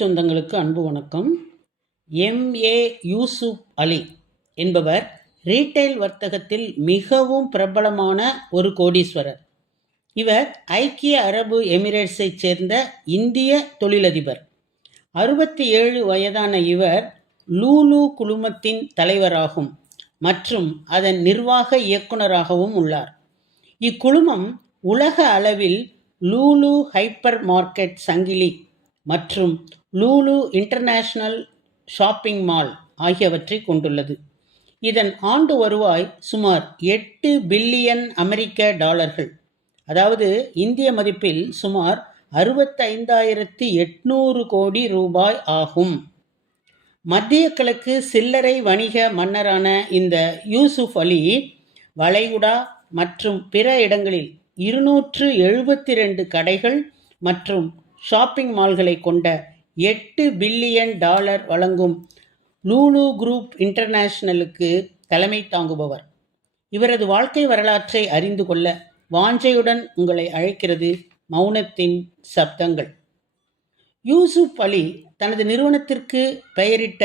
சொந்தங்களுக்கு அன்பு வணக்கம். எம்.ஏ. யூசுப் அலி என்பவர் ரீட்டைல் வர்த்தகத்தில் மிகவும் பிரபலமான ஒரு கோடீஸ்வரர். இவர் ஐக்கிய அரபு எமிரேட்ஸைச் சேர்ந்த இந்திய தொழிலதிபர். 67 வயதான இவர் லூலு குழுமத்தின் தலைவராகும் மற்றும் அதன் நிர்வாக இயக்குநராகவும் உள்ளார். இக்குழுமம் உலக அளவில் லூலு ஹைப்பர் மார்க்கெட் சங்கிலி மற்றும் லூலு இன்டர்நேஷனல் ஷாப்பிங் மால் ஆகியவற்றை கொண்டுள்ளது. இதன் ஆண்டு வருவாய் சுமார் 8 பில்லியன் அமெரிக்க டாலர்கள், அதாவது இந்திய மதிப்பில் சுமார் 65,800 கோடி ரூபாய் ஆகும். மத்திய கிழக்கு சில்லறை வணிக மன்னரான இந்த யூசுப் அலி வளைகுடா மற்றும் பிற இடங்களில் 272 கடைகள் மற்றும் ஷாப்பிங் மால்களை கொண்ட 8 பில்லியன் டாலர் வழங்கும் லூலு குரூப் இன்டர்நேஷனலுக்கு தலைமை தாங்குபவர். இவரது வாழ்க்கை வரலாற்றை அறிந்து கொள்ள வாஞ்சையுடன் உங்களை அழைக்கிறது மௌனத்தின் சப்தங்கள். யூசுப் அலி தனது நிறுவனத்திற்கு பெயரிட்ட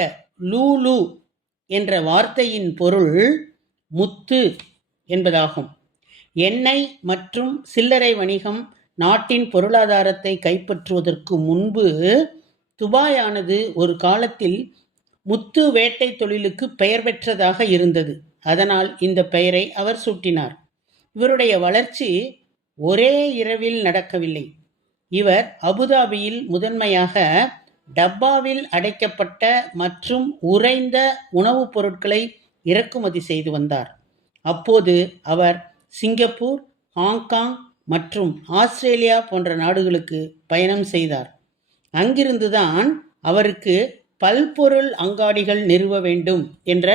லூலு என்ற வார்த்தையின் பொருள் முத்து என்பதாகும். எண்ணெய் மற்றும் சில்லறை வணிகம் நாட்டின் பொருளாதாரத்தை கைப்பற்றுவதற்கு முன்பு துபாயானது ஒரு காலத்தில் முத்து வேட்டை தொழிலுக்கு பெயர் பெற்றதாக இருந்தது. அதனால் இந்த பெயரை அவர் சூட்டினார். இவருடைய வளர்ச்சி ஒரே இரவில் நடக்கவில்லை. இவர் அபுதாபியில் முதன்மையாக டப்பாவில் அடைக்கப்பட்ட மற்றும் உறைந்த உணவுப் பொருட்களை இறக்குமதி செய்து வந்தார். அப்போது அவர் சிங்கப்பூர், ஹாங்காங் மற்றும் ஆஸ்திரேலியா போன்ற நாடுகளுக்கு பயணம் செய்தார். அங்கிருந்துதான் அவருக்கு பல்பொருள் அங்காடிகள் நிறுவ வேண்டும் என்ற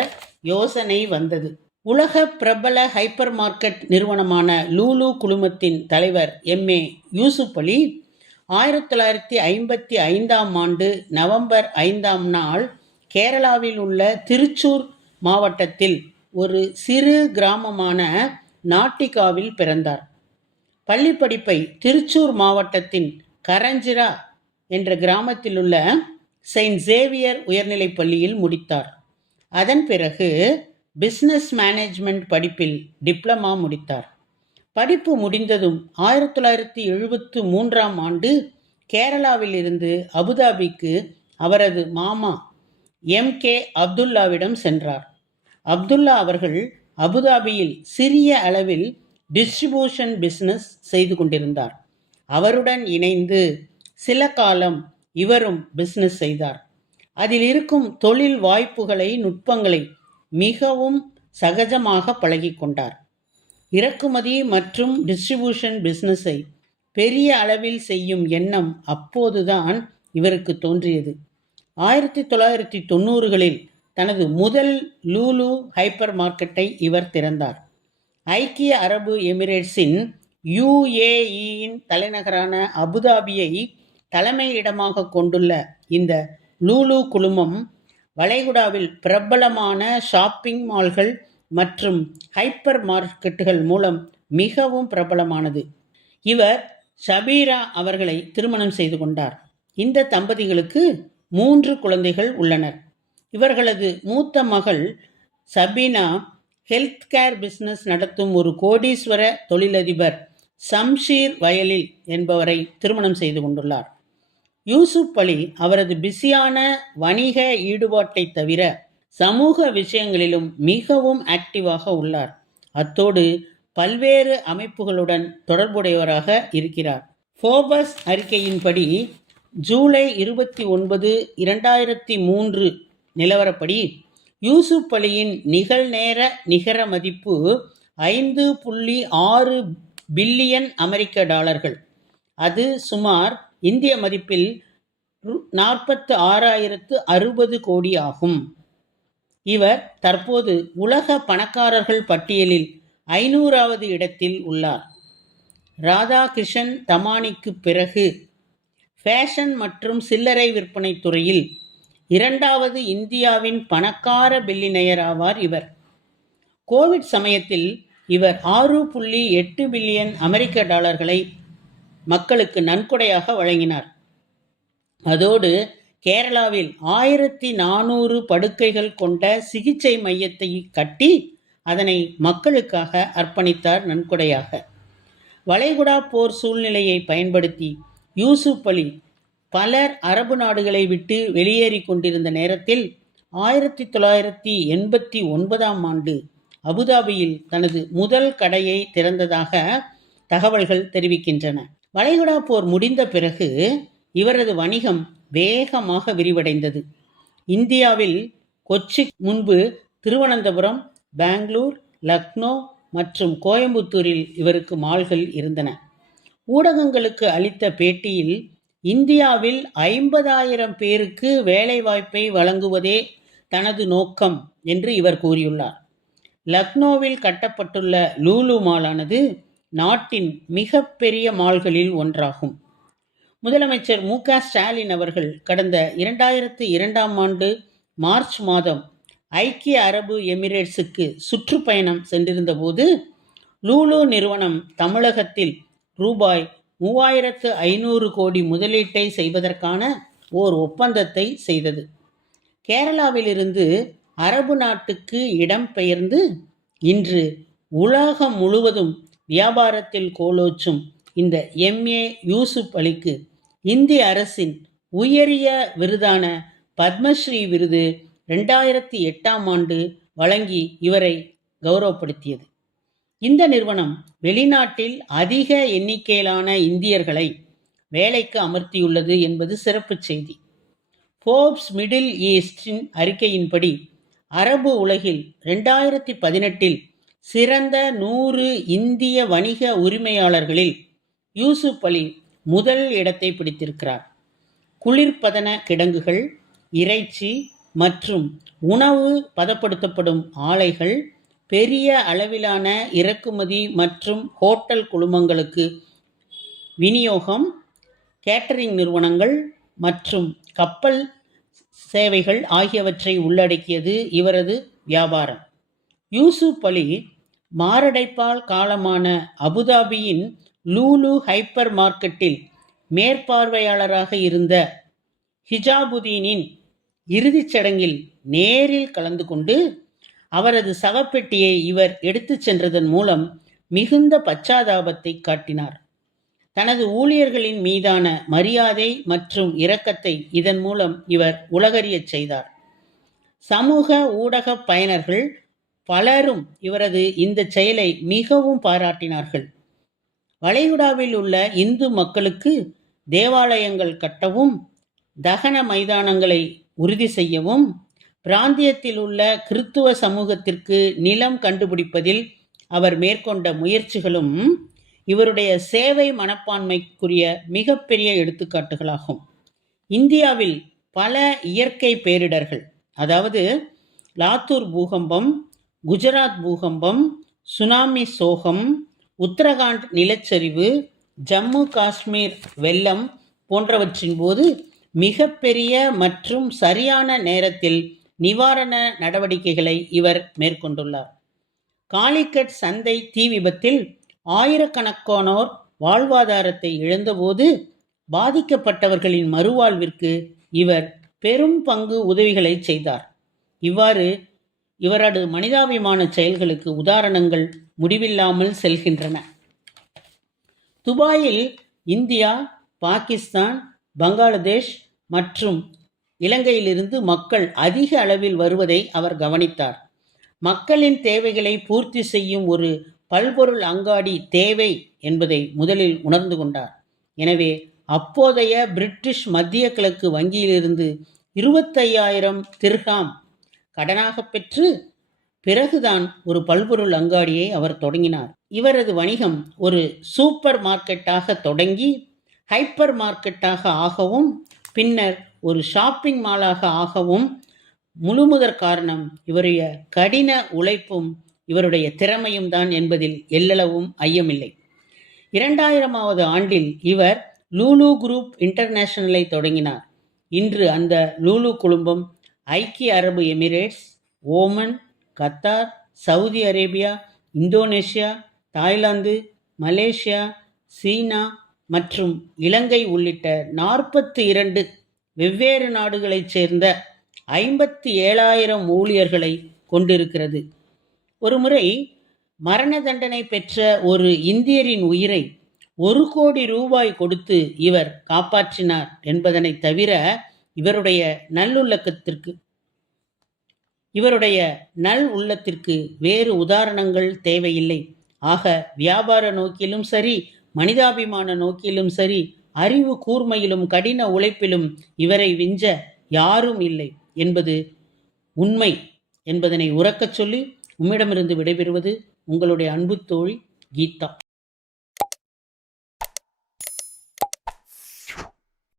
யோசனை வந்தது. உலக பிரபல ஹைப்பர் மார்க்கெட் நிறுவனமான லூலு குழுமத்தின் தலைவர் எம்.ஏ. யூசுப் அலி 1955 ஆண்டு நவம்பர் 5 நாள் கேரளாவில் உள்ள திருச்சூர் மாவட்டத்தில் ஒரு சிறு கிராமமான நாட்டிகாவில் பிறந்தார். பள்ளி படிப்பை திருச்சூர் மாவட்டத்தின் கரஞ்சிரா என்ற கிராமத்தில் உள்ள செயின்ட் சேவியர் உயர்நிலைப் பள்ளியில் முடித்தார். அதன் பிறகு பிஸ்னஸ் மேனேஜ்மெண்ட் படிப்பில் டிப்ளமா முடித்தார். படிப்பு முடிந்ததும் 1973 ஆண்டு கேரளாவில் இருந்து அபுதாபிக்கு அவரது மாமா எம்.கே. அப்துல்லாவிடம் சென்றார். அப்துல்லா அவர்கள் அபுதாபியில் சிறிய அளவில் டிஸ்ட்ரிபியூஷன் பிஸ்னஸ் செய்து கொண்டிருந்தார். அவருடன் இணைந்து சில காலம் இவரும் பிஸ்னஸ் செய்தார். அதில் இருக்கும் தொழில் வாய்ப்புகளை, நுட்பங்களை மிகவும் சகஜமாக பழகிக்கொண்டார். இறக்குமதி மற்றும் டிஸ்ட்ரிபியூஷன் பிஸ்னஸை பெரிய அளவில் செய்யும் எண்ணம் அப்போதுதான் இவருக்கு தோன்றியது. 1990களில் தனது முதல் லூலு ஹைப்பர் மார்க்கெட்டை இவர் திறந்தார். ஐக்கிய அரபு எமிரேட்ஸின் UAEயின் தலைநகரான அபுதாபியை தலைமையிடமாக கொண்டுள்ள இந்த லூலு குழுமம் வளைகுடாவில் பிரபலமான ஷாப்பிங் மால்கள் மற்றும் ஹைப்பர் மார்க்கெட்டுகள் மூலம் மிகவும் பிரபலமானது. இவர் ஷபீரா அவர்களை திருமணம் செய்து கொண்டார். இந்த தம்பதிகளுக்கு 3 குழந்தைகள் உள்ளனர். இவர்களது மூத்த மகள் சபீனா ஹெல்த் கேர் பிஸ்னஸ் நடத்தும் ஒரு கோடீஸ்வர தொழிலதிபர் சம்ஷீர் வயலில் என்பவரை திருமணம் செய்து கொண்டுள்ளார். யூசுப் அலி அவரது பிஸியான வணிக ஈடுபாட்டை தவிர சமூக விஷயங்களிலும் மிகவும் ஆக்டிவாக உள்ளார். அத்தோடு பல்வேறு அமைப்புகளுடன் தொடர்புடையவராக இருக்கிறார். ஃபோர்பஸ் அறிக்கையின்படி ஜூலை 29, 2003 நிலவரப்படி யூசுப் அலியின் நிகழ்நேர நிகர மதிப்பு 5.6 பில்லியன் அமெரிக்க டாலர்கள். அது சுமார் இந்திய மதிப்பில் 46,060 கோடி ஆகும். இவர் தற்போது உலக பணக்காரர்கள் பட்டியலில் 500வது இடத்தில் உள்ளார். ராதா கிஷன் தமானிக்கு பிறகு ஃபேஷன் மற்றும் சில்லறை விற்பனை துறையில் 2வது இந்தியாவின் பணக்கார பில்லியனர் ஆவார் இவர். கோவிட் சமயத்தில் இவர் 6.8 பில்லியன் அமெரிக்க டாலர்களை மக்களுக்கு நன்கொடையாக வழங்கினார். அதோடு கேரளாவில் 1400 படுக்கைகள் கொண்ட சிகிச்சை மையத்தை கட்டி அதனை மக்களுக்காக அர்ப்பணித்தார் நன்கொடையாக. வளைகுடா போர் சூழ்நிலையை பயன்படுத்தி யூசுப் அலி பலர் அரபு நாடுகளை விட்டு வெளியேறி கொண்டிருந்த நேரத்தில் 1989ஆம் ஆண்டு அபுதாபியில் தனது முதல் கடையை திறந்ததாக தகவல்கள் தெரிவிக்கின்றன. வளைகுடா போர் முடிந்த பிறகு இவரது வணிகம் வேகமாக விரிவடைந்தது. இந்தியாவில் கொச்சி முன்பு திருவனந்தபுரம், பெங்களூர், லக்னோ மற்றும் கோயம்புத்தூரில் இவருக்கு மால்கள் இருந்தன. ஊடகங்களுக்கு அளித்த பேட்டியில் இந்தியாவில் 50,000 பேருக்கு வேலைவாய்ப்பை வழங்குவதே தனது நோக்கம் என்று இவர் கூறியுள்ளார். லக்னோவில் கட்டப்பட்டுள்ள லூலு மாலானது நாட்டின் மிகப்பெரிய மால்களில் ஒன்றாகும். முதலமைச்சர் மு க ஸ்டாலின் அவர்கள் கடந்த 2002ஆம் ஆண்டு மார்ச் மாதம் ஐக்கிய அரபு எமிரேட்ஸுக்கு சுற்றுப்பயணம் சென்றிருந்த போது லூலு நிறுவனம் தமிழகத்தில் ரூபாய் 3500 கோடி முதலீட்டை செய்வதற்கான ஓர் ஒப்பந்தத்தை செய்தது. கேரளாவிலிருந்து அரபு நாட்டுக்கு இடம்பெயர்ந்து இன்று உலகம் முழுவதும் வியாபாரத்தில் கோலோச்சும் இந்த எம்ஏ யூசுப் அலிக்கு இந்திய அரசின் உயரிய விருதான பத்மஸ்ரீ விருது 2008ஆம் ஆண்டு வழங்கி இவரை கௌரவப்படுத்தியது. இந்த நிறுவனம் வெளிநாட்டில் அதிக எண்ணிக்கையிலான இந்தியர்களை வேலைக்கு அமர்த்தியுள்ளது என்பது சிறப்பு செய்தி. ஃபோர்ப்ஸ் மிடில் ஈஸ்டின் அறிக்கையின்படி அரபு உலகில் 2018இல் சிறந்த 100 இந்திய வணிக உரிமையாளர்களில் யூசுப் அலி முதல் இடத்தை பிடித்திருக்கிறார். குளிர்பதன கிடங்குகள், இறைச்சி மற்றும் உணவு பதப்படுத்தப்படும் ஆலைகள், பெரிய அளவிலான இறக்குமதி மற்றும் ஹோட்டல் குழுமங்களுக்கு விநியோகம், கேட்டரிங் நிறுவனங்கள் மற்றும் கப்பல் சேவைகள் ஆகியவற்றை உள்ளடக்கியது இவரது வியாபாரம். யூசுப் அலி மாரடைப்பால் காலமான அபுதாபியின் லூலு ஹைப்பர் மார்க்கெட்டில் மேற்பார்வையாளராக இருந்த ஹிஜாபுதீனின் இறுதிச் சடங்கில் நேரில் கலந்து கொண்டு அவரது சவப்பெட்டியை இவர் எடுத்துச் சென்றதன் மூலம் மிகுந்த பச்சாதாபத்தை காட்டினார். தனது ஊழியர்களின் மீதான மரியாதை மற்றும் இரக்கத்தை இதன் மூலம் இவர் உலகறியச் செய்தார். சமூக ஊடக பயனர்கள் பலரும் இவரது இந்த செயலை மிகவும் பாராட்டினார்கள். வளைகுடாவில் உள்ள இந்து மக்களுக்கு தேவாலயங்கள் கட்டவும், தகன மைதானங்களை உறுதி செய்யவும், பிராந்தியத்தில் உள்ள கிறித்துவ சமூகத்திற்கு நிலம் கண்டுபிடிப்பதில் அவர் மேற்கொண்ட முயற்சிகளும் இவருடைய சேவை மனப்பான்மைக்குரிய மிகப்பெரிய எடுத்துக்காட்டுகளாகும். இந்தியாவில் பல இயற்கை பேரிடர்கள், அதாவது லாத்தூர் பூகம்பம், குஜராத் பூகம்பம், சுனாமி சோகம், உத்தரகாண்ட் நிலச்சரிவு, ஜம்மு காஷ்மீர் வெள்ளம் போன்றவற்றின் போது மிகப்பெரிய மற்றும் சரியான நேரத்தில் நிவாரண நடவடிக்கைகளை இவர் மேற்கொண்டுள்ளார். காலிக்கட் சந்தை தீ விபத்தில் ஆயிரக்கணக்கானோர் வாழ்வாதாரத்தை இழந்தபோது பாதிக்கப்பட்டவர்களின் மறுவாழ்விற்கு இவர் பெரும் பங்கு உதவிகளை செய்தார். இவ்வாறு இவரது மனிதாபிமான செயல்களுக்கு உதாரணங்கள் முடிவில்லாமல் செல்கின்றன. துபாயில் இந்தியா, பாகிஸ்தான், பங்களாதேஷ் மற்றும் இலங்கையிலிருந்து மக்கள் அதிக அளவில் வருவதை அவர் கவனித்தார். மக்களின் தேவைகளை பூர்த்தி செய்யும் ஒரு பல்பொருள் அங்காடி தேவை என்பதை முதலில் உணர்ந்து கொண்டார். எனவே அப்போதைய பிரிட்டிஷ் மத்திய கிழக்கு வங்கியிலிருந்து 25,000 திர்ஹாம் கடனாக பெற்று பிறகுதான் ஒரு பல்பொருள் அங்காடியை அவர் தொடங்கினார். இவரது வணிகம் ஒரு சூப்பர் மார்க்கெட்டாக தொடங்கி ஹைப்பர் மார்க்கெட்டாக ஆகவும் பின்னர் ஒரு ஷாப்பிங் மாலாக ஆகவும் முழுமுதற் காரணம் இவருடைய கடின உழைப்பும் இவருடைய திறமையும் தான் என்பதில் எல்லளவும் ஐயமில்லை. 2000ஆவது ஆண்டில் இவர் லூலு குரூப் இன்டர்நேஷனலை தொடங்கினார். இன்று அந்த லூலு குழுமம் ஐக்கிய அரபு Emirates, Oman, Qatar, Saudi Arabia, Indonesia, Thailand, Malaysia, சீனா மற்றும் இலங்கை உள்ளிட்ட 42 வெவ்வேறு நாடுகளைச் சேர்ந்த 57,000 ஊழியர்களை கொண்டிருக்கிறது. ஒருமுறை மரண தண்டனை பெற்ற ஒரு இந்தியரின் உயிரை 1 கோடி ரூபாய் கொடுத்து இவர் காப்பாற்றினார் என்பதனை தவிர இவருடைய நல் உள்ளத்திற்கு வேறு உதாரணங்கள் தேவையில்லை. ஆக வியாபார நோக்கிலும் சரி, மனிதாபிமான நோக்கிலும் சரி, அறிவு கூர்மையிலும் கடின உழைப்பிலும் இவரை விஞ்ச யாரும் இல்லை என்பது உண்மை என்பதனை உரக்கச் சொல்லி உம்மிடமிருந்து விடைபெறுவது உங்களுடைய அன்பு தோழி கீதா.